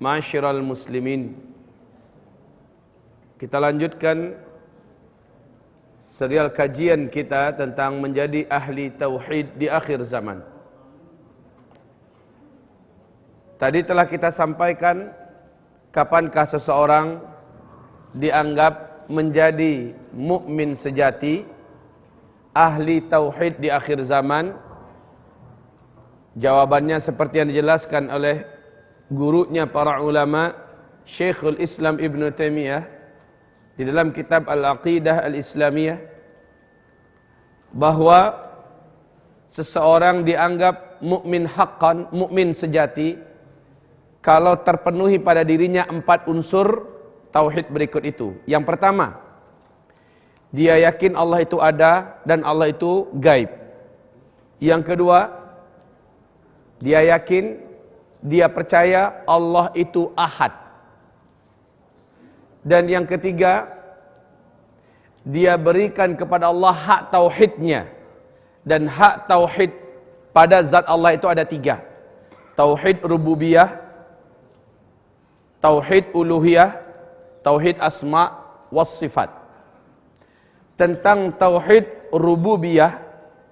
Ma'asyiral muslimin, kita lanjutkan serial kajian kita tentang menjadi ahli tauhid di akhir zaman. Tadi telah kita sampaikan kapankah seseorang dianggap menjadi mukmin sejati, ahli tauhid di akhir zaman. Jawabannya seperti yang dijelaskan oleh gurunya para ulama, Syekhul Islam Ibn Taimiyah di dalam kitab Al-Aqidah Al-Islamiyah, bahwa seseorang dianggap mukmin haqqan, mukmin sejati, kalau terpenuhi pada dirinya 4 unsur tauhid berikut itu. Yang pertama, dia yakin Allah itu ada dan Allah itu gaib. Yang kedua, dia yakin, dia percaya Allah itu ahad. Dan yang ketiga, dia berikan kepada Allah hak tauhidnya. Dan hak tauhid pada zat Allah itu ada 3. Tauhid rububiyah, tauhid uluhiyah, tauhid asma was sifat. Tentang tauhid rububiyah,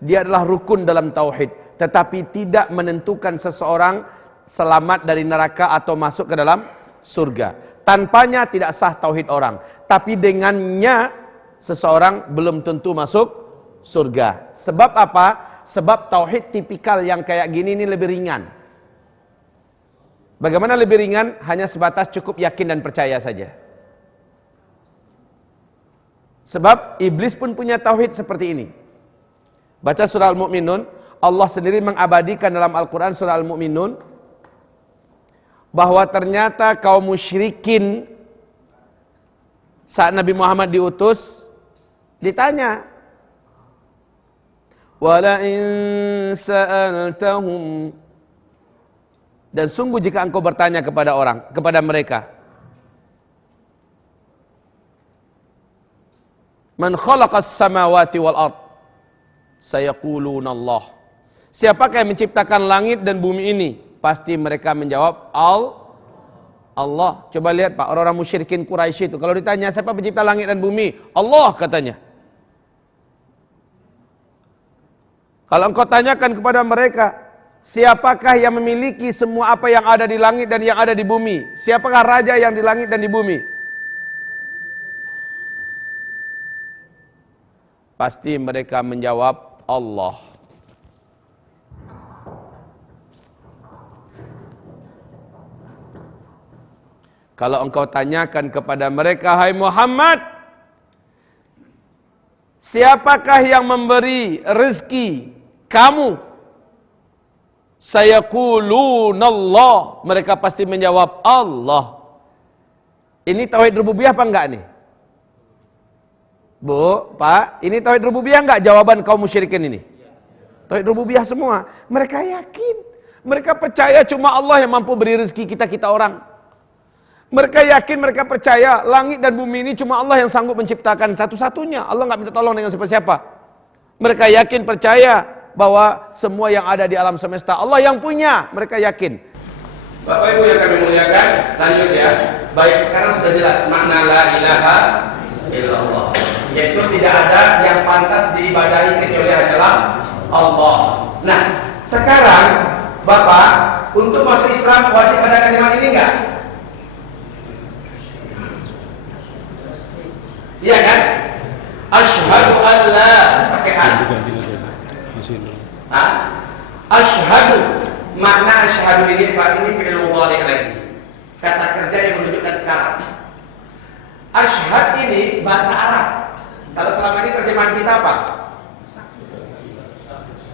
dia adalah rukun dalam tauhid, tetapi tidak menentukan seseorang selamat dari neraka atau masuk ke dalam surga. Tanpanya tidak sah tauhid orang, tapi dengannya seseorang belum tentu masuk surga. Sebab apa? Sebab tauhid tipikal yang kayak gini ini lebih ringan. Bagaimana lebih ringan? Hanya sebatas cukup yakin dan percaya saja. Sebab iblis pun punya tauhid seperti ini. Baca surah Al-Mu'minun, Allah sendiri mengabadikan dalam Al-Quran surah Al-Mu'minun bahwa ternyata kaum musyrikin saat Nabi Muhammad diutus ditanya, wala in sa'altahum, dan sungguh jika engkau bertanya kepada mereka, man khalaqas samawati wal ard, sayaquluna Allah, siapakah yang menciptakan langit dan bumi ini? Pasti mereka menjawab Allah. Coba lihat Pak, orang-orang musyrikin Quraisy itu kalau ditanya siapa pencipta langit dan bumi, Allah katanya. Kalau engkau tanyakan kepada mereka, siapakah yang memiliki semua apa yang ada di langit dan yang ada di bumi? Siapakah raja yang di langit dan di bumi? Pasti mereka menjawab Allah. Kalau engkau tanyakan kepada mereka, hai Muhammad, siapakah yang memberi rezeki kamu? Sayaqulunallah, mereka pasti menjawab Allah. Ini tauhid rububiyah apa enggak nih? Bu, Pak, ini tauhid rububiyah enggak jawaban kaum musyrikin ini? Tauhid rububiyah semua. Mereka yakin, mereka percaya cuma Allah yang mampu beri rezeki kita orang. Mereka yakin, mereka percaya langit dan bumi ini cuma Allah yang sanggup menciptakan satu-satunya. Allah nggak minta tolong dengan siapa-siapa. Mereka yakin, percaya bahwa semua yang ada di alam semesta Allah yang punya. Mereka yakin. Bapak Ibu yang kami muliakan, lanjut ya. Baik, sekarang sudah jelas makna la ilaha illallah, yaitu tidak ada yang pantas diibadahi kecuali hanyalah Allah. Nah, sekarang Bapak untuk masuk Islam wajib ada kalimat ini enggak? Iya kan? Asyhadu an la, pakai an. Asyhadu, makna asyhadu ini Pak, ini fi'il mudhari' lagi. Kata kerja yang menunjukkan sekarang. Asyhad ini bahasa Arab. Kalau selama ini terjemahan kita apa?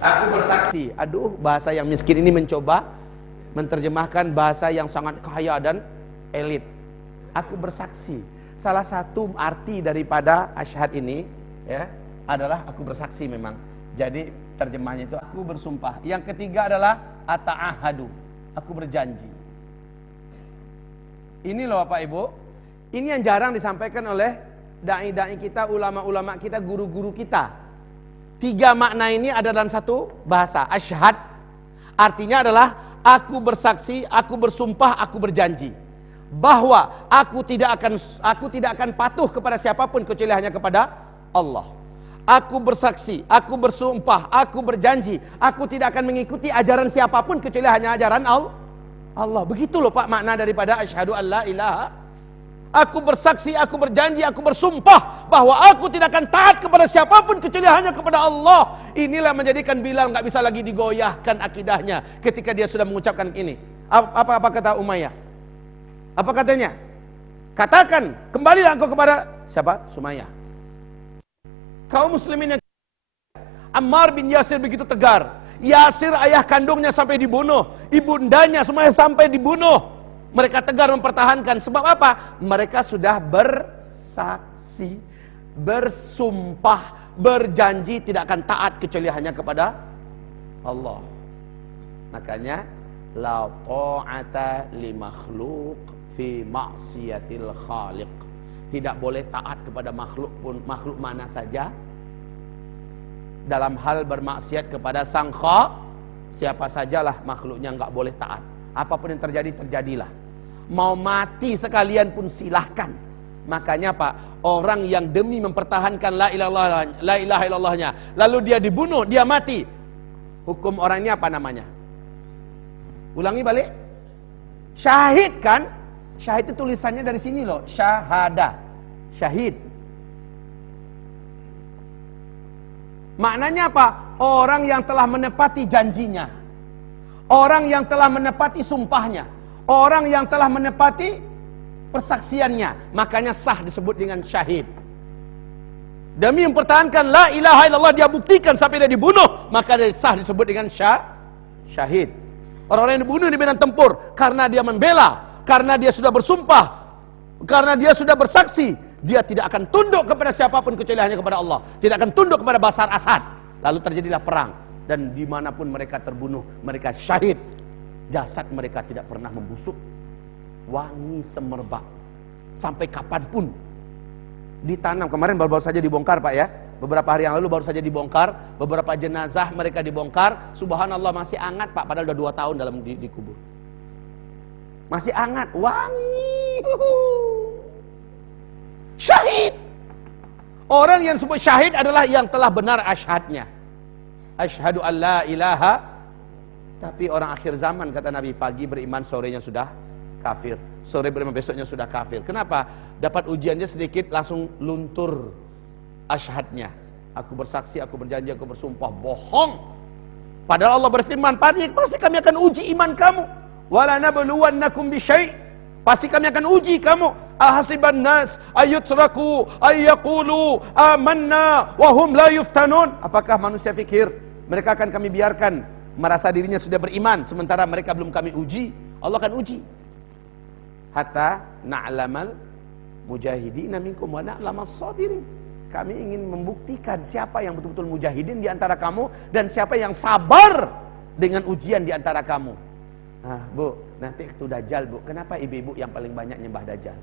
Aku bersaksi. Aduh, bahasa yang miskin ini mencoba menerjemahkan bahasa yang sangat kaya dan elit. Aku bersaksi. Salah satu arti daripada asyhad ini ya adalah aku bersaksi memang. Jadi terjemahnya itu aku bersumpah. Yang ketiga adalah ata'ahadu, aku berjanji. Ini loh Bapak Ibu, ini yang jarang disampaikan oleh dai-dai kita, ulama-ulama kita, guru-guru kita. 3 makna ini ada dalam satu bahasa, asyhad. Artinya adalah aku bersaksi, aku bersumpah, aku berjanji. bahwa aku tidak akan patuh kepada siapapun kecuali hanya kepada Allah. Aku bersaksi, aku bersumpah, aku berjanji, aku tidak akan mengikuti ajaran siapapun kecuali hanya ajaran Allah. Begitu loh Pak makna daripada asyhadu an la ilaha. Aku bersaksi, aku berjanji, aku bersumpah bahwa aku tidak akan taat kepada siapapun kecuali hanya kepada Allah. Inilah menjadikan Bilal nggak bisa lagi digoyahkan akidahnya ketika dia sudah mengucapkan ini. Apa kata Umayyah? Apa katanya? Katakan, kembalilah engkau kepada siapa? Sumayyah. Kaum muslimin yang Ammar bin Yasir begitu tegar. Yasir ayah kandungnya sampai dibunuh, ibundanya semuanya sampai dibunuh. Mereka tegar mempertahankan. Sebab apa? Mereka sudah bersaksi, bersumpah, berjanji tidak akan taat kecuali hanya kepada Allah. Makanya la ta'ata li makhluq fi ma'siyatil khaliq. Tidak boleh taat kepada makhluk pun, makhluk mana saja dalam hal bermaksiat kepada sang siapa sajalah makhluknya nggak boleh taat. Apapun yang terjadi, terjadilah. Mau mati sekalian pun silahkan. Makanya Pak, orang yang demi mempertahankan la ilaha illallahnya, lalu dia dibunuh, dia mati, hukum orangnya apa namanya? Ulangi balik. Syahid kan? Syahid itu tulisannya dari sini loh, syahada, syahid. Maknanya apa? Orang yang telah menepati janjinya, orang yang telah menepati sumpahnya, orang yang telah menepati persaksiannya, makanya sah disebut dengan syahid. Demi mempertahankan la ilaha illallah, dia buktikan sampai dia dibunuh, maka dia sah disebut dengan syahid. Orang-orang yang dibunuh di medan tempur karena dia membela, karena dia sudah bersumpah, karena dia sudah bersaksi, dia tidak akan tunduk kepada siapapun kecuali hanya kepada Allah. Tidak akan tunduk kepada Bashar Asad. Lalu terjadilah perang, dan dimanapun mereka terbunuh, mereka syahid. Jasad mereka tidak pernah membusuk, wangi semerbak sampai kapanpun. Ditanam, kemarin baru saja dibongkar Pak ya, beberapa hari yang lalu baru saja dibongkar. Beberapa jenazah mereka dibongkar, subhanallah masih hangat Pak, padahal udah 2 tahun dalam dikubur. Masih hangat, wangi. Syahid. Orang yang disebut syahid adalah yang telah benar asyhadnya. Asyhadu an la ilaha. Tapi orang akhir zaman kata Nabi, pagi beriman, sorenya sudah kafir. Sore beriman, besoknya sudah kafir. Kenapa? Dapat ujiannya sedikit langsung luntur asyhadnya. Aku bersaksi, aku berjanji, aku bersumpah, bohong. Padahal Allah berfirman, pasti kami akan uji iman kamu. Wala nabluwannakum bisyai'. Pasti kami akan uji kamu. Ahasiban nas ayutraku ayyaqulu amanna wa hum la yuftanun. Apakah manusia fikir mereka akan kami biarkan merasa dirinya sudah beriman sementara mereka belum kami uji? Allah akan uji. Hatta na'lamal mujahidina minkum wa na'lamas sabirin. Kami ingin membuktikan siapa yang betul-betul mujahidin di antara kamu dan siapa yang sabar dengan ujian di antara kamu. Ah, Bu, nanti itu Dajjal, Bu. Kenapa ibu-ibu yang paling banyak nyembah Dajjal?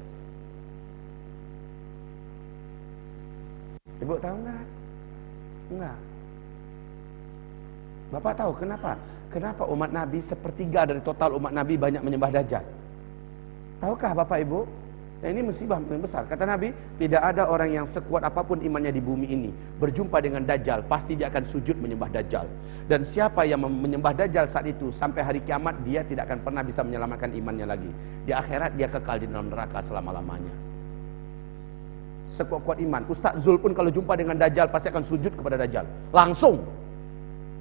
Ibu tahu enggak? Enggak. Bapak tahu kenapa? Kenapa umat Nabi sepertiga dari total umat Nabi banyak menyembah Dajjal? Tahukah Bapak Ibu? Nah, ini musibah yang besar. Kata Nabi, tidak ada orang yang sekuat apapun imannya di bumi ini berjumpa dengan Dajjal, pasti dia akan sujud menyembah Dajjal. Dan siapa yang menyembah Dajjal saat itu sampai hari kiamat, dia tidak akan pernah bisa menyelamatkan imannya lagi. Di akhirat dia kekal di dalam neraka selama-lamanya. Sekuat-kuat iman. Ustaz Zul pun kalau jumpa dengan Dajjal pasti akan sujud kepada Dajjal. Langsung.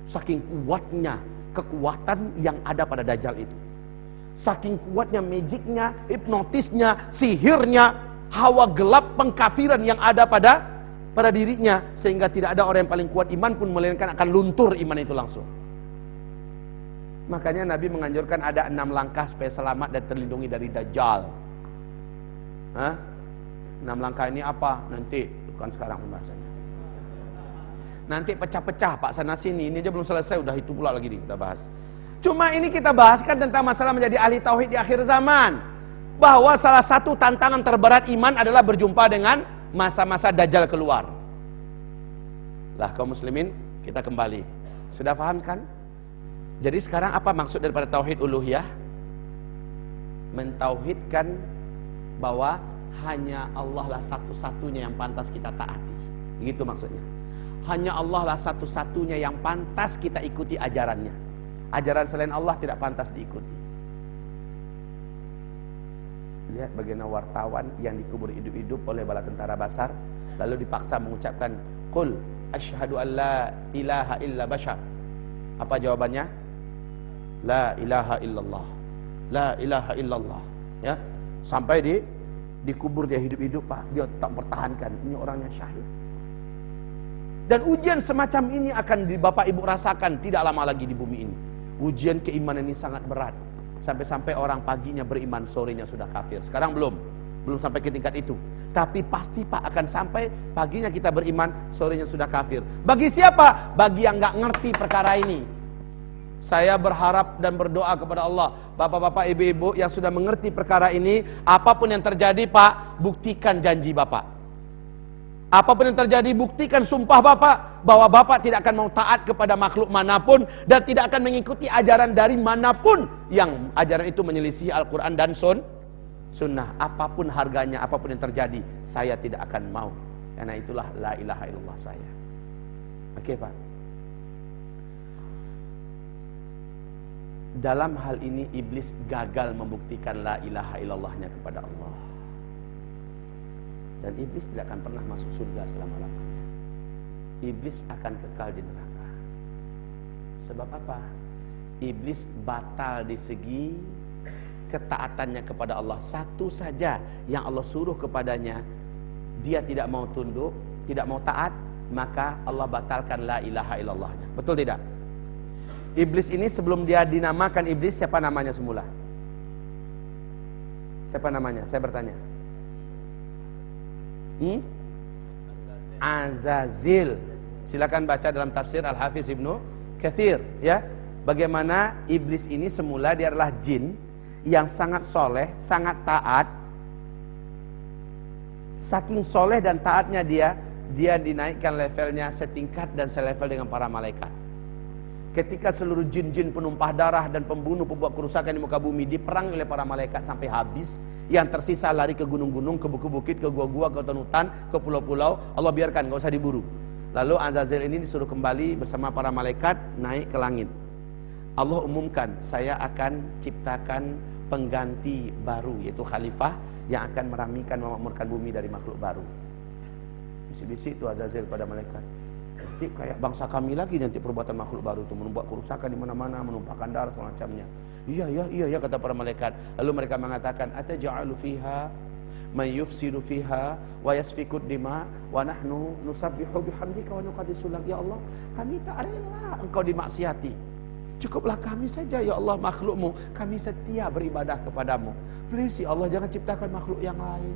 Saking kuatnya kekuatan yang ada pada Dajjal itu. Saking kuatnya magicnya, hipnotisnya, sihirnya, hawa gelap pengkafiran yang ada pada dirinya, sehingga tidak ada orang yang paling kuat iman pun melainkan akan luntur iman itu langsung. Makanya Nabi menganjurkan ada 6 langkah supaya selamat dan terlindungi dari Dajjal. 6 langkah ini apa? Nanti, bukan sekarang pembahasannya. Nanti pecah-pecah Pak sana sini, ini aja belum selesai, udah itu pula lagi kita bahas. Cuma ini kita bahaskan tentang masalah menjadi ahli tauhid di akhir zaman. Bahwa salah satu tantangan terberat iman adalah berjumpa dengan masa-masa Dajjal keluar. Lah kaum muslimin, kita kembali. Sudah paham kan? Jadi sekarang apa maksud daripada tauhid uluhiyah? Mentauhidkan bahwa hanya Allah lah satu-satunya yang pantas kita taati. Begitu maksudnya. Hanya Allah lah satu-satunya yang pantas kita ikuti ajarannya. Ajaran selain Allah tidak pantas diikuti. Lihat bagaimana wartawan yang dikubur hidup-hidup oleh bala tentara Basar, lalu dipaksa mengucapkan qul asyhadu an la ilaha illa bashar. Apa jawabannya? La ilaha illallah. La ilaha illallah. Ya, sampai dikubur dia hidup-hidup, Pak. Dia tak mempertahankan, ini orangnya syahid. Dan ujian semacam ini akan Bapak Ibu rasakan tidak lama lagi di bumi ini. Ujian keimanan ini sangat berat. Sampai-sampai orang paginya beriman, sorenya sudah kafir. Sekarang belum sampai ke tingkat itu. Tapi pasti Pak akan sampai paginya kita beriman, sorenya sudah kafir. Bagi siapa? Bagi yang nggak ngerti perkara ini. Saya berharap dan berdoa kepada Allah, bapak-bapak, ibu-ibu yang sudah mengerti perkara ini, apapun yang terjadi Pak, buktikan janji Bapak. Apapun yang terjadi, buktikan sumpah Bapak bahwa Bapak tidak akan mau taat kepada makhluk manapun dan tidak akan mengikuti ajaran dari manapun yang ajaran itu menyelisih Al-Quran dan Sunnah. Apapun harganya, apapun yang terjadi, saya tidak akan mau. Karena itulah la ilaha illallah saya. Oke Pak. Dalam hal ini iblis gagal membuktikan la ilaha illallahnya kepada Allah. Dan iblis tidak akan pernah masuk surga selama-lamanya. Iblis akan kekal di neraka. Sebab apa? Iblis batal di segi ketaatannya kepada Allah. Satu saja yang Allah suruh kepadanya, dia tidak mau tunduk, tidak mau taat, maka Allah batalkan la ilaha illallahnya. Betul tidak? Iblis ini sebelum dia dinamakan iblis, siapa namanya semula? Siapa namanya? Saya bertanya. Azazil. Silakan baca dalam tafsir Al-Hafiz Ibnu Katsir, ya. Bagaimana iblis ini semula dia adalah jin yang sangat soleh, sangat taat. Saking soleh dan taatnya dia dinaikkan levelnya setingkat dan selevel dengan para malaikat. Ketika seluruh jin-jin penumpah darah dan pembuat kerusakan di muka bumi diperangi oleh para malaikat sampai habis, yang tersisa lari ke gunung-gunung, ke bukit-bukit, ke gua-gua, ke hutan-hutan, ke pulau-pulau, Allah biarkan, gak usah diburu. Lalu Azazel ini disuruh kembali bersama para malaikat naik ke langit. Allah umumkan, saya akan ciptakan pengganti baru, yaitu khalifah yang akan meramaikan, memakmurkan bumi dari makhluk baru. Bisik-bisik itu Azazel pada malaikat. Nanti kayak bangsa kami lagi nanti perbuatan makhluk baru itu, membuat kerusakan di mana-mana, menumpahkan darah semacamnya. Iya kata para malaikat. Lalu mereka mengatakan, ataj'alu fiha may yufsidu fiha wa yasfikud dima wa nahnu nusabbihu bihamdika wa nuqaddisu lak. Ya Allah, kami tak rela engkau dimaksiati. Cukuplah kami saja ya Allah makhlukmu, kami setia beribadah kepadamu. Please ya Allah, jangan ciptakan makhluk yang lain.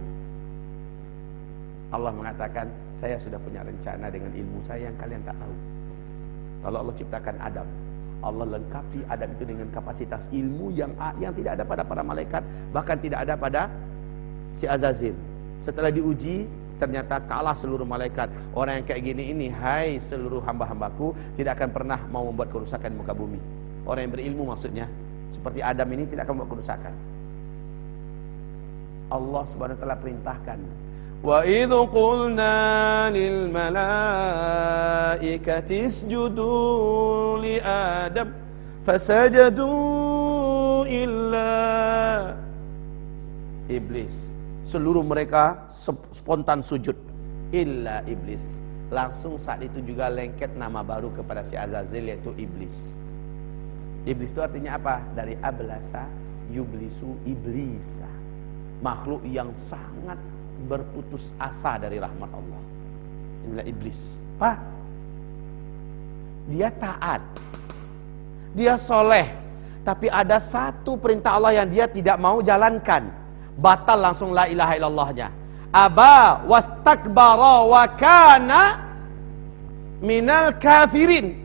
Allah mengatakan, saya sudah punya rencana dengan ilmu saya yang kalian tak tahu. Lalu Allah ciptakan Adam. Allah lengkapi Adam itu dengan kapasitas ilmu yang tidak ada pada para malaikat, bahkan tidak ada pada si Azazil. Setelah diuji, ternyata kalah seluruh malaikat. Orang yang kayak gini ini, hai seluruh hamba-hambaku, tidak akan pernah mau membuat kerusakan di muka bumi. Orang yang berilmu maksudnya, seperti Adam ini tidak akan membuat kerusakan. Allah Subhanahu wa taala perintahkan, wa idh qulna lil malaikati isjudu li Adam fasajadu illa iblis. Seluruh mereka spontan sujud illa iblis. Langsung saat itu juga lengket nama baru kepada si Azazil, yaitu iblis. Iblis itu artinya apa? Dari ablasa yublisu iblisa. Makhluk yang sangat berputus asa dari rahmat Allah. Inilah iblis. Pak, dia taat, dia soleh, tapi ada satu perintah Allah yang dia tidak mau jalankan. Batal langsung la ilaha illallahnya. Aba wastakbara wa kana minal kafirin.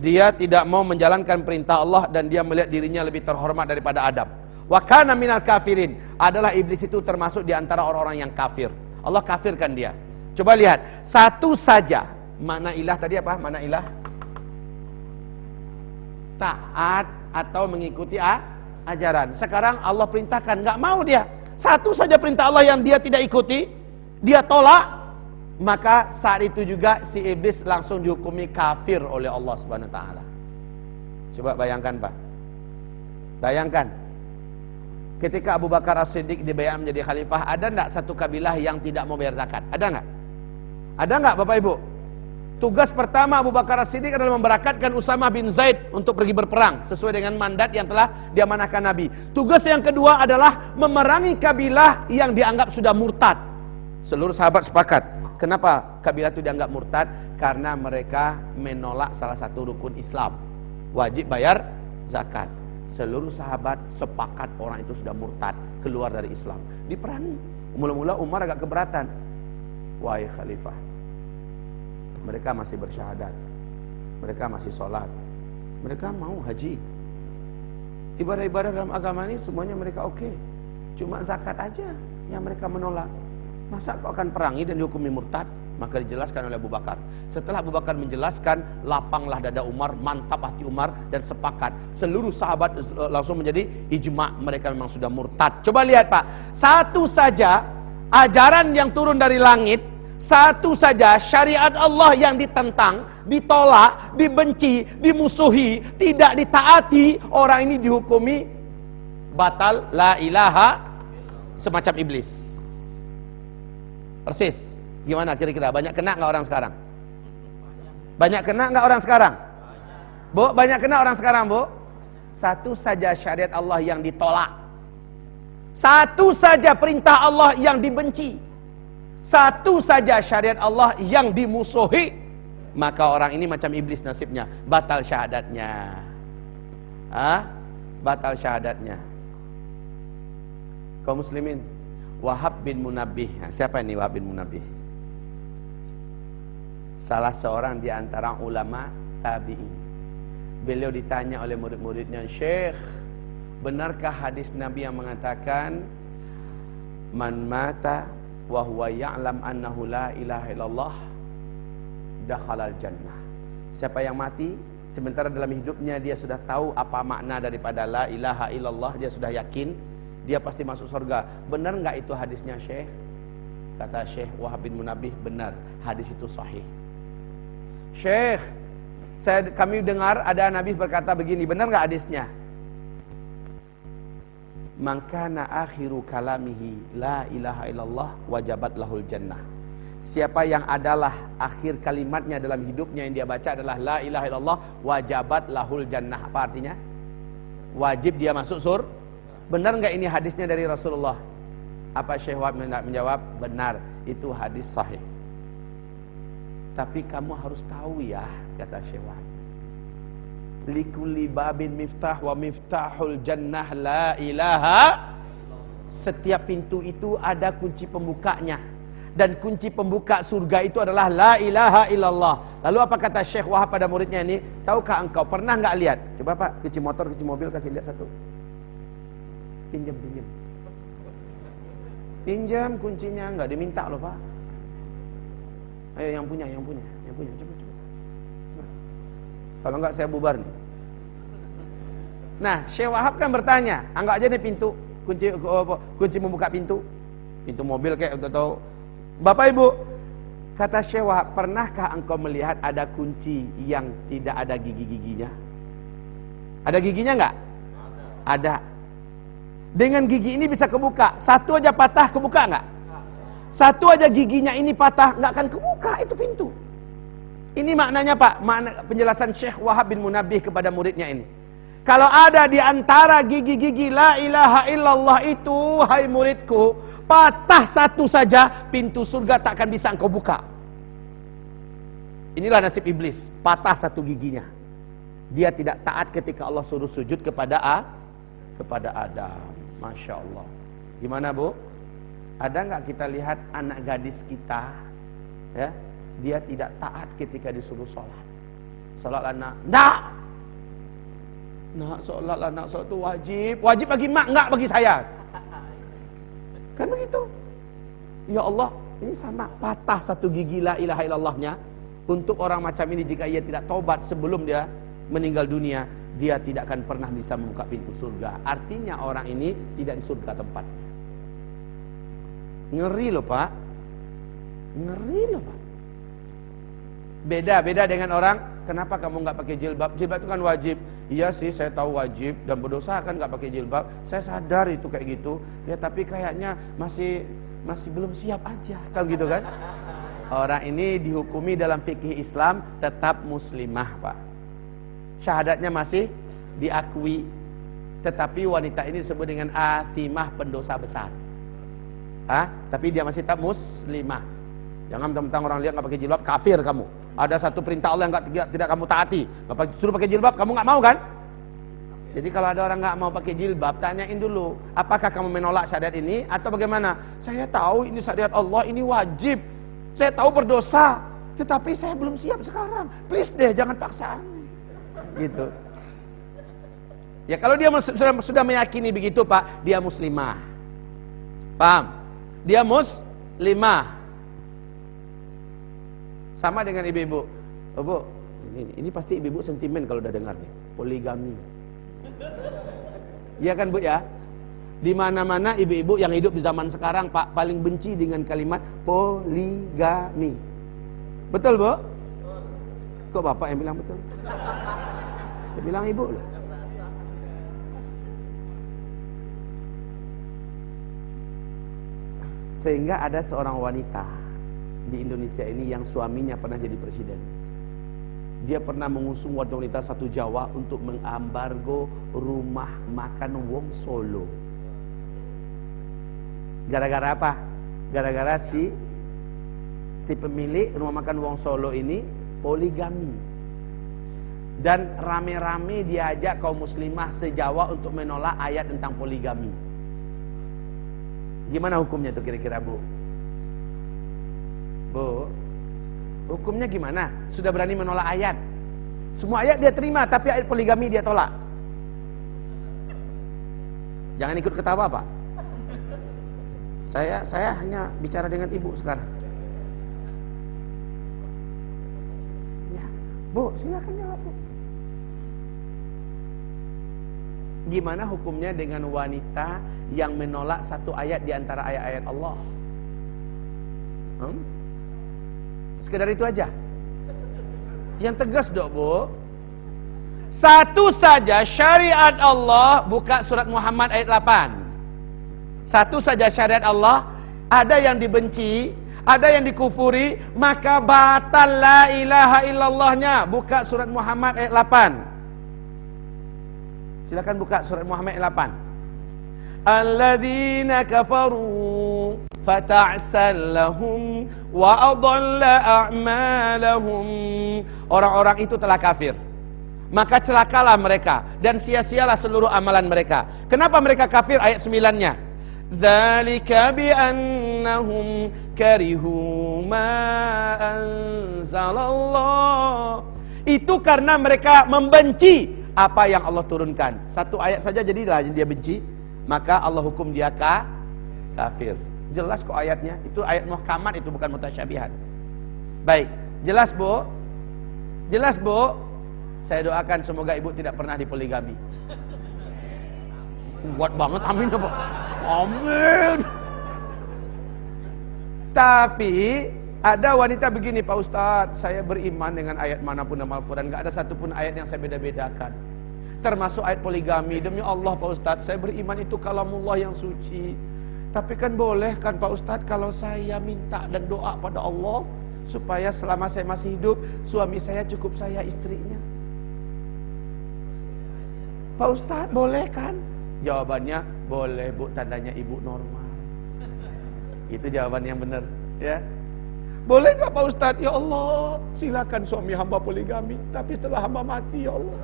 Dia tidak mau menjalankan perintah Allah dan dia melihat dirinya lebih terhormat daripada Adam. Wa kana minal kafirin, adalah iblis itu termasuk di antara orang-orang yang kafir. Allah kafirkan dia. Coba lihat, satu saja. Makna ilah tadi apa? Makna ilah? Taat atau mengikuti ajaran. Sekarang Allah perintahkan, nggak mau dia. Satu saja perintah Allah yang dia tidak ikuti, dia tolak, maka saat itu juga si iblis langsung dihukumi kafir oleh Allah Subhanahu wa taala. Coba bayangkan, Pak. Bayangkan. Ketika Abu Bakar As-Siddiq dibayar menjadi khalifah, ada enggak satu kabilah yang tidak mau bayar zakat? Ada enggak? Ada enggak, Bapak Ibu? Tugas pertama Abu Bakar As-Siddiq adalah memberakatkan Usamah bin Zaid untuk pergi berperang sesuai dengan mandat yang telah diamanahkan Nabi. Tugas yang kedua adalah memerangi kabilah yang dianggap sudah murtad. Seluruh sahabat sepakat. Kenapa kabilah itu dianggap murtad? Karena mereka menolak salah satu rukun Islam, wajib bayar zakat. Seluruh sahabat sepakat orang itu sudah murtad, keluar dari Islam, diperangi. Mula-mula Umar agak keberatan. Wahai khalifah, mereka masih bersyahadat, mereka masih sholat, mereka mau haji, ibadah-ibadah dalam agama ini semuanya mereka oke. Cuma zakat aja yang mereka menolak. Masa kau akan perangi dan dihukumi murtad? Maka dijelaskan oleh Abu Bakar. Setelah Abu Bakar menjelaskan, lapanglah dada Umar, mantap hati Umar, dan sepakat. Seluruh sahabat langsung menjadi ijma', mereka memang sudah murtad. Coba lihat, Pak, satu saja ajaran yang turun dari langit, satu saja syariat Allah yang ditentang, ditolak, dibenci, dimusuhi, tidak ditaati, orang ini dihukumi batal, la ilaha, semacam iblis. Persis. Gimana kira-kira? Banyak kena nggak orang sekarang? Banyak kena nggak orang sekarang? Bu, banyak kena orang sekarang, Bu? Satu saja syariat Allah yang ditolak. Satu saja perintah Allah yang dibenci. Satu saja syariat Allah yang dimusuhi. Maka orang ini macam iblis nasibnya. Batal syahadatnya. Batal syahadatnya. Kaum muslimin, Wahab bin Munabbih. Siapa ini Wahab bin Munabbih? Salah seorang di antara ulama tabi'in. Beliau ditanya oleh murid-muridnya, "Syekh, benarkah hadis Nabi yang mengatakan man mata wa huwa ya'lam annahu la ilaha illallah dakhalal jannah?" Siapa yang mati sementara dalam hidupnya dia sudah tahu apa makna daripada la ilaha illallah, dia sudah yakin, dia pasti masuk surga. Benar enggak itu hadisnya, Syekh? Kata Syekh Wahab bin Munabbih, benar, hadis itu sahih. Syekh, kami dengar ada Nabi berkata begini, benar enggak hadisnya? Man kana akhiru kalamihi la ilaha illallah wajabat lahul jannah. Siapa yang adalah akhir kalimatnya dalam hidupnya yang dia baca adalah la ilaha illallah wajabat lahul jannah. Apa artinya? Wajib dia masuk surga. Benar enggak ini hadisnya dari Rasulullah? Apa Syekh Wahab menjawab, benar, itu hadis sahih. Tapi kamu harus tahu ya, kata Syekh Wahab, likulli babin miftah wa miftahul jannah la ilaha. Setiap pintu itu ada kunci pembukanya, dan kunci pembuka surga itu adalah la ilaha illallah. Lalu apa kata Syekh Wahab pada muridnya ini? Tahukah engkau, pernah enggak lihat? Coba Pak, kunci motor, kunci mobil, kasih lihat satu. Pinjam kuncinya, enggak diminta loh Pak. Ayo yang punya, coba. Kalau enggak saya bubar nih. Nah, Syekh Wahab kan bertanya, anggap aja nih pintu, kunci membuka pintu mobil kayak atau Bapak Ibu, kata Syekh Wahab, pernahkah engkau melihat ada kunci yang tidak ada gigi-giginya? Ada giginya enggak? Ada. Dengan gigi ini bisa kebuka. Satu aja patah, kebuka enggak? Satu aja giginya ini patah, enggak akan kebuka itu pintu. Ini maknanya Pak, makna penjelasan Syekh Wahab bin Munabbih kepada muridnya ini. Kalau ada di antara gigi-gigi la ilaha illallah itu, hai muridku, patah satu saja, pintu surga tak akan bisa engkau buka. Inilah nasib iblis, patah satu giginya. Dia tidak taat ketika Allah suruh sujud kepada Adam. Masya Allah. Gimana Bu? Ada nggak kita lihat anak gadis kita, ya, dia tidak taat ketika disuruh sholat. Sholat anak, nak sholat itu wajib bagi mak, nggak bagi saya. Kan begitu. Ya Allah, ini sama, patah satu gigi la ilaha illallahnya. Untuk orang macam ini, jika ia tidak taubat sebelum dia meninggal dunia, dia tidak akan pernah bisa membuka pintu surga. Artinya orang ini tidak di surga tempatnya. Ngeri loh Pak. Ngeri loh Pak. Beda dengan orang, kenapa kamu nggak pakai jilbab? Jilbab itu kan wajib. Iya sih, saya tahu wajib dan berdosa kan nggak pakai jilbab. Saya sadar itu kayak gitu. Ya tapi kayaknya masih belum siap aja, kalau gitu kan? Orang ini dihukumi dalam fikih Islam tetap muslimah Pak. Syahadatnya masih diakui, tetapi wanita ini disebut dengan athimah, pendosa besar. Tapi dia masih tetap muslimah. Jangan mentang-mentang orang lihat nggak pakai jilbab kafir kamu. Ada satu perintah Allah yang tidak kamu taati. Suruh pakai jilbab, kamu nggak mau kan? Jadi kalau ada orang nggak mau pakai jilbab, tanyain dulu, apakah kamu menolak syariat ini atau bagaimana? Saya tahu ini syariat Allah, ini wajib. Saya tahu berdosa, tetapi saya belum siap sekarang. Please deh, jangan paksa aneh. Gitu. Ya kalau dia sudah meyakini begitu Pak, dia muslimah. Paham? Dia muslimah. Sama dengan ibu-ibu. Oh, Bu, ini pasti ibu-ibu sentimen kalau udah dengar nih. Poligami. Iya kan Bu ya? Di mana-mana ibu-ibu yang hidup di zaman sekarang Pak paling benci dengan kalimat poligami. Betul Bu? Kok Bapak yang bilang betul? Saya bilang ibu loh. Sehingga ada seorang wanita di Indonesia ini yang suaminya pernah jadi presiden. Dia pernah mengusung wanita satu Jawa untuk mengambargo rumah makan Wong Solo. Gara-gara apa? Gara-gara si pemilik rumah makan Wong Solo ini poligami. Dan rame-rame diajak kaum muslimah se-Jawa untuk menolak ayat tentang poligami. Gimana hukumnya tuh kira-kira Bu? Bu, hukumnya gimana? Sudah berani menolak ayat. Semua ayat dia terima, tapi ayat poligami dia tolak. Jangan ikut ketawa Pak. Saya hanya bicara dengan ibu sekarang. Ya, Bu, silakan jawab Bu. Gimana hukumnya dengan wanita yang menolak satu ayat di antara ayat-ayat Allah? Sekedar itu aja. Yang tegas dok Bu. Satu saja syariat Allah, buka surat Muhammad ayat 8. Satu saja syariat Allah, ada yang dibenci, ada yang dikufuri, maka batal la ilaha illallahnya. Buka surat Muhammad ayat 8. Silakan buka surat Muhammad ayat 8. Alladzina kafaru fata'sal lahum wa adalla a'malahum. Orang-orang itu telah kafir, maka celakalah mereka dan sia-sialah seluruh amalan mereka. Kenapa mereka kafir? Ayat 9-nya. Dzalika bi annahum karihu ma anzalallah. Itu karena mereka membenci apa yang Allah turunkan. Satu ayat saja jadilah dia benci, maka Allah hukum dia kafir. Jelas kok ayatnya. Itu ayat muhkamat, itu bukan mutasyabihat. Baik, jelas Bu? Jelas Bu? Saya doakan semoga ibu tidak pernah dipoligami. Kuat banget, amin apa? Amin. Tapi ada wanita begini, Pak Ustadz, saya beriman dengan ayat manapun dalam Al-Quran, gak ada satupun ayat yang saya beda-bedakan, termasuk ayat poligami. Demi Allah Pak Ustadz, saya beriman itu kalamullah yang suci. Tapi kan boleh kan Pak Ustadz, kalau saya minta dan doa pada Allah supaya selama saya masih hidup, suami saya cukup saya istrinya. Pak Ustadz boleh kan? Jawabannya boleh Bu, tandanya ibu normal. Itu jawaban yang benar ya. Boleh gak Pak Ustadz? Ya Allah, silakan suami hamba poligami, tapi setelah hamba mati ya Allah.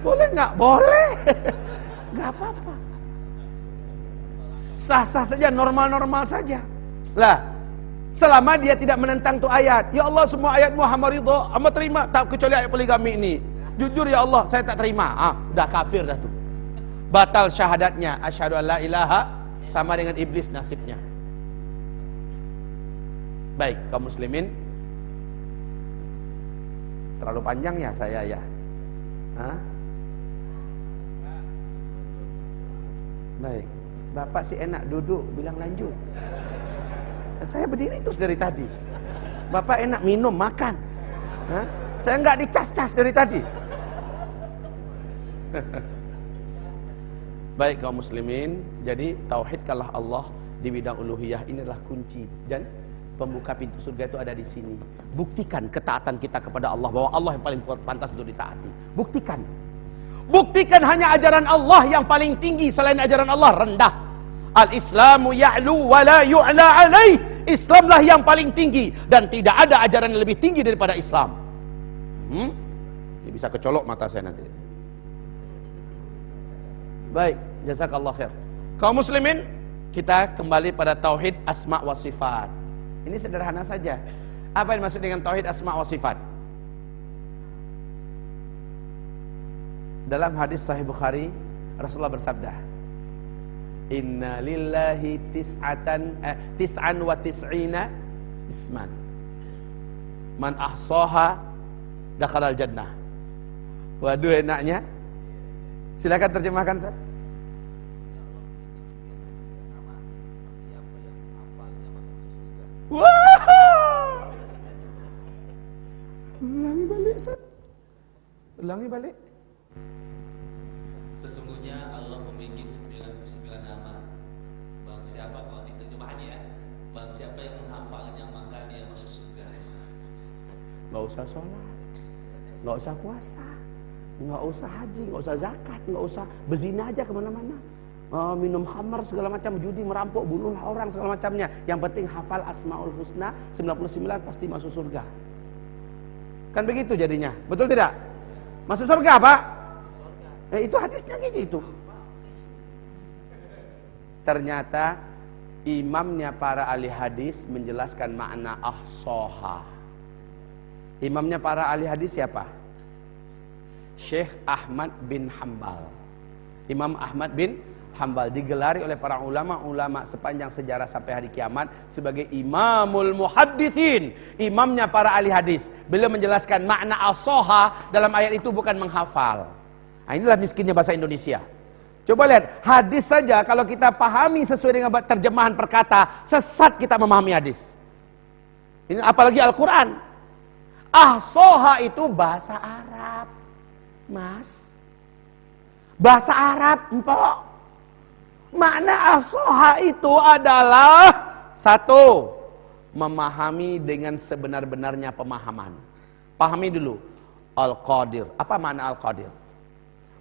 Boleh gak? Boleh. Gak apa-apa. Sah-sah saja, normal-normal saja. Lah, selama dia tidak menentang tuh ayat. Ya Allah, semua ayatmu hamba ridho, hamba terima, tak kecuali ayat poligami ini. Jujur ya Allah, saya tak terima. Udah kafir dah tuh. Batal syahadatnya, asyhadu an la ilaha, sama dengan iblis nasibnya. Baik, kaum muslimin, terlalu panjang ya saya ya. Baik, Bapak sih enak duduk, bilang lanjut. Saya berdiri terus dari tadi. Bapak enak minum, makan. Hah? Saya nggak dicas-cas dari tadi. Baik kaum muslimin, jadi tauhidkanlah Allah di bidang uluhiyah, ini adalah kunci dan pembuka pintu surga itu ada di sini. Buktikan ketaatan kita kepada Allah, bahwa Allah yang paling pantas untuk ditaati. Buktikan. Buktikan hanya ajaran Allah yang paling tinggi, selain ajaran Allah rendah. Al-Islamu ya'lu wa la yu'la alaih. Islamlah yang paling tinggi dan tidak ada ajaran yang lebih tinggi daripada Islam. Ini bisa kecolok mata saya nanti. Baik, jazakallah khair. Kaum muslimin, kita kembali pada tauhid asma wa sifat. Ini sederhana saja. Apa yang maksud dengan tauhid asma wa sifat? Dalam hadis Sahih Bukhari, Rasulullah bersabda, Inna lillahi tis'an wa tis'ina isman. Man ahsaha dakhalal jannah. Waduh enaknya. Silakan terjemahkan, Ustaz. Wah. Ulangi balik, Ustaz. Ulangi balik. Sesungguhnya Allah memiliki 99 nama. Barang siapa, kalau diterjemahannya ya, barang siapa yang menghafalnya maka dia masuk surga. Nggak usah sholat, nggak usah puasa, nggak usah haji, nggak usah zakat, nggak usah berzina aja kemana-mana, minum khamar segala macam, judi, merampok, bunuhlah orang segala macamnya. Yang penting hafal Asmaul Husna 99 pasti masuk surga. Kan begitu jadinya, betul tidak? Masuk surga apa? Itu hadisnya kayak gitu. Ternyata imamnya para ahli hadis menjelaskan makna ahsoha. Imamnya para ahli hadis siapa? Syekh Ahmad bin Hambal. Imam Ahmad bin Hambal digelari oleh para ulama-ulama sepanjang sejarah sampai hari kiamat sebagai Imamul Muhaddithin, imamnya para ahli hadis. Beliau menjelaskan makna as-soha dalam ayat itu bukan menghafal. Nah, inilah miskinnya bahasa Indonesia. Coba lihat, hadis saja kalau kita pahami sesuai dengan terjemahan perkata, sesat kita memahami hadis. Ini apalagi Al-Quran. As-soha itu bahasa Arab, Mas. Bahasa Arab, empok. Makna as-soha itu adalah satu, memahami dengan sebenar-benarnya pemahaman. Pahami dulu. Al-Qadir. Apa makna Al-Qadir?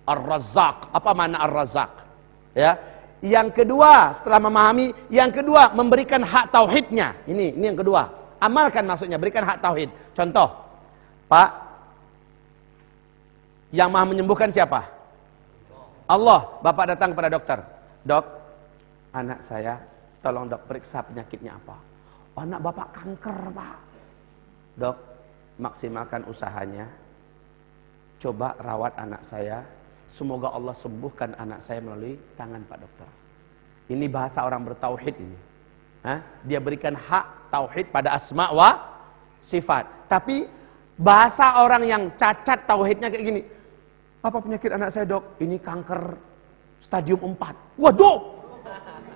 Ar-Razzaq. Apa makna Ar-Razzaq? Ya. Yang kedua, setelah memahami, yang kedua memberikan hak tauhidnya. Ini yang kedua. Amalkan maksudnya, berikan hak tauhid. Contoh, Pak, yang maha menyembuhkan siapa? Allah. Bapak datang kepada dokter. Dok, anak saya, tolong dok periksa penyakitnya apa. Anak bapak kanker, Pak. Dok, maksimalkan usahanya. Coba rawat anak saya. Semoga Allah sembuhkan anak saya melalui tangan Pak dokter. Ini bahasa orang bertauhid ini. Dia berikan hak tauhid pada asma wa sifat. Tapi bahasa orang yang cacat tauhidnya kayak gini. Apa penyakit anak saya, dok? Ini kanker stadium 4. Waduh.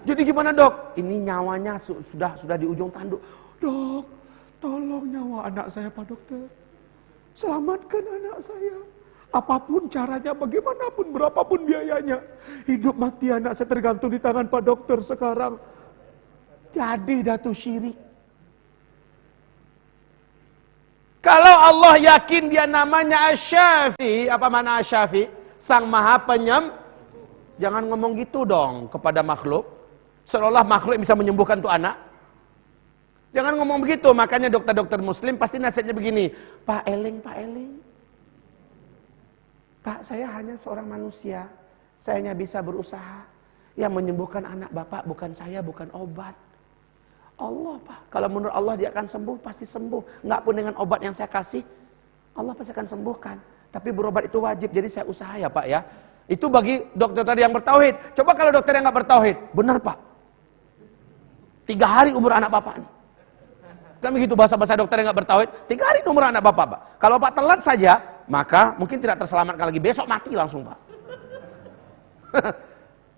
Jadi gimana, dok? Ini nyawanya sudah di ujung tanduk. Dok, tolong nyawa anak saya, Pak dokter. Selamatkan anak saya. Apapun caranya, bagaimanapun, berapapun biayanya. Hidup mati anak saya tergantung di tangan Pak dokter sekarang. Jadi datu syirik. Kalau Allah yakin dia namanya Asy-Syafi, apa makna Asy-Syafi? Sang Maha Penyembuh. Jangan ngomong gitu dong kepada makhluk. Seolah-olah makhluk yang bisa menyembuhkan tuh anak. Jangan ngomong begitu. Makanya dokter-dokter muslim pasti nasihatnya begini. Pak Eling. Pak, saya hanya seorang manusia. Saya hanya bisa berusaha. Yang menyembuhkan anak bapak bukan saya, bukan obat. Allah, Pak. Kalau menurut Allah dia akan sembuh, pasti sembuh. Nggak pun dengan obat yang saya kasih, Allah pasti akan sembuhkan. Tapi berobat itu wajib, jadi saya usaha ya Pak ya. Itu bagi dokter tadi yang bertauhid. Coba kalau dokter yang nggak bertauhid, benar Pak. 3 hari umur anak bapak nih. Kan begitu bahasa-bahasa dokter yang nggak bertauhid. 3 hari umur anak bapak, Pak. Kalau Pak telat saja, maka mungkin tidak terselamatkan lagi. Besok mati langsung, Pak.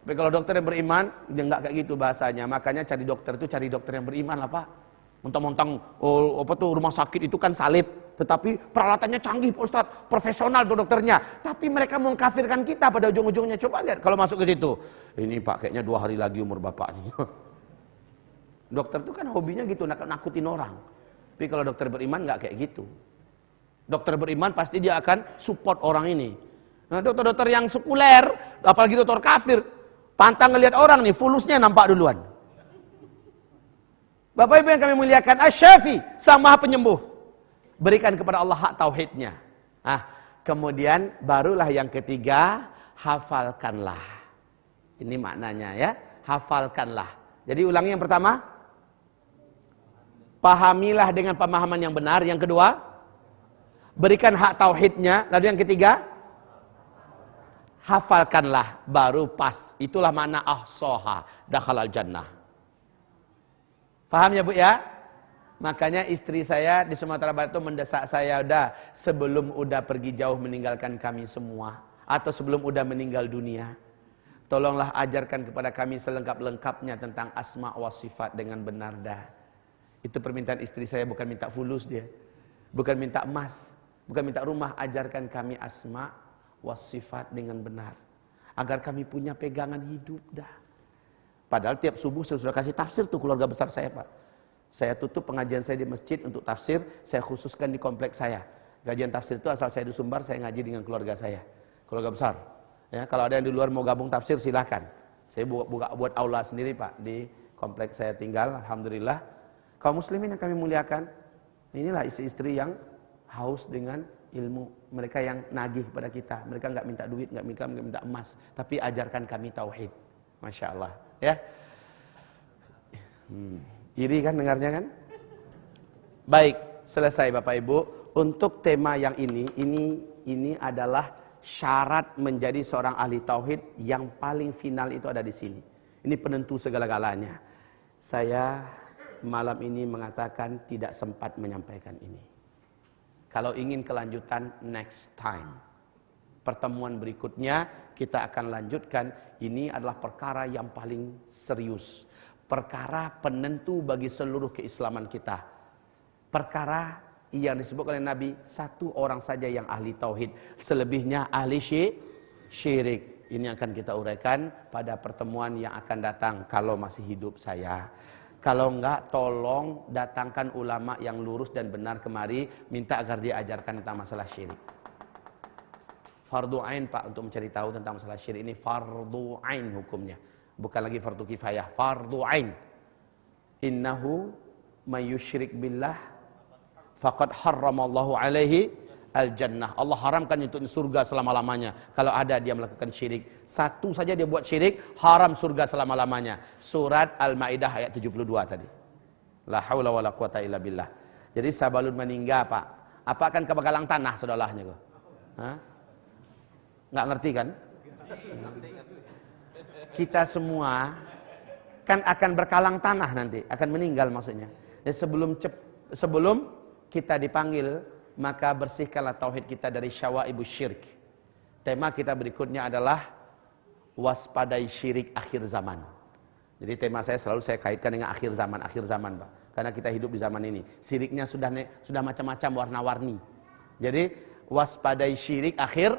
Tapi kalau dokter yang beriman, dia nggak kayak gitu bahasanya. Makanya cari dokter itu cari dokter yang beriman lah Pak. Mentang-mentang rumah sakit itu kan salib, tetapi peralatannya canggih Pak Ustadz, profesional tuh dokternya. Tapi mereka mengkafirkan kita pada ujung-ujungnya. Coba lihat kalau masuk ke situ. Ini Pak kayaknya 2 hari lagi umur Bapak nih. Dokter itu kan hobinya gitu, nakutin orang. Tapi kalau dokter beriman nggak kayak gitu. Dokter beriman pasti dia akan support orang ini. Nah, dokter-dokter yang sekuler, apalagi dokter kafir, pantang ngelihat orang nih, fulusnya nampak duluan. Bapak Ibu yang kami muliakan, Asy-Syafi, Sang Maha Penyembuh. Berikan kepada Allah hak tauhidnya. Kemudian barulah yang ketiga, hafalkanlah. Ini maknanya ya, hafalkanlah. Jadi ulangi yang pertama, pahamilah dengan pemahaman yang benar. Yang kedua, berikan hak tauhidnya. Lalu yang ketiga, hafalkanlah, baru pas. Itulah makna ahsoha, dakhalal jannah. Paham ya Bu ya? Makanya istri saya di Sumatera Barat itu mendesak saya, sebelum udah pergi jauh meninggalkan kami semua, atau sebelum udah meninggal dunia, tolonglah ajarkan kepada kami selengkap-lengkapnya tentang asma wa sifat dengan benar dah. Itu permintaan istri saya, bukan minta fulus dia. Bukan minta emas, bukan minta rumah, ajarkan kami asma wa sifat dengan benar. Agar kami punya pegangan hidup dah. Padahal tiap subuh saya sudah kasih tafsir tuh keluarga besar saya Pak. Saya tutup pengajian saya di masjid untuk tafsir, saya khususkan di kompleks saya. Kajian tafsir itu asal saya di Sumbar, saya ngaji dengan keluarga saya. Keluarga besar. Ya, kalau ada yang di luar mau gabung tafsir silahkan. Saya buat aula sendiri Pak di kompleks saya tinggal, alhamdulillah. Kaum muslimin yang kami muliakan, inilah istri-istri yang haus dengan ilmu. Mereka yang nagih kepada kita. Mereka nggak minta duit, nggak minta emas, tapi ajarkan kami tauhid. Masya Allah. Ya, iri kan dengarnya kan? Baik, selesai Bapak Ibu. Untuk tema yang ini adalah syarat menjadi seorang ahli tauhid yang paling final itu ada di sini. Ini penentu segala-galanya. Saya malam ini mengatakan tidak sempat menyampaikan ini. Kalau ingin kelanjutan next time, pertemuan berikutnya kita akan lanjutkan. Ini adalah perkara yang paling serius. Perkara penentu bagi seluruh keislaman kita. Perkara yang disebut oleh Nabi, 1 orang saja yang ahli tauhid. Selebihnya ahli syirik. Ini akan kita uraikan pada pertemuan yang akan datang kalau masih hidup saya. Kalau enggak, tolong datangkan ulama yang lurus dan benar kemari, minta agar dia ajarkan tentang masalah syirik. Fardu ain Pak untuk mencari tahu tentang masalah syirik ini, fardu ain hukumnya. Bukan lagi fardu kifayah, fardu ain. Innahu may yusyrik billah faqad harramallahu alaihi al-jannah. Allah haramkan itu surga selama-lamanya kalau ada dia melakukan syirik. 1 saja dia buat syirik, haram surga selama-lamanya. Surat Al-Maidah ayat 72 tadi. La haula wala quwata illa billah. Jadi sabalun meninggal Pak, apa akan kebakalan tanah saudalahnya kok? Hah? Nggak ngerti kan? Kita semua kan akan berkalang tanah nanti, akan meninggal maksudnya. Dan sebelum kita dipanggil, maka bersihkanlah tauhid kita dari syawaibus syirk. Tema kita berikutnya adalah waspadai syirik akhir zaman. Jadi tema saya selalu saya kaitkan dengan akhir zaman Pak. Karena kita hidup di zaman ini. Syiriknya sudah macam-macam warna-warni. Jadi waspadai syirik akhir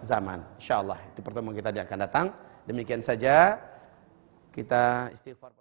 zaman. Insyaallah itu pertemuan kita akan datang. Demikian saja kita istighfar.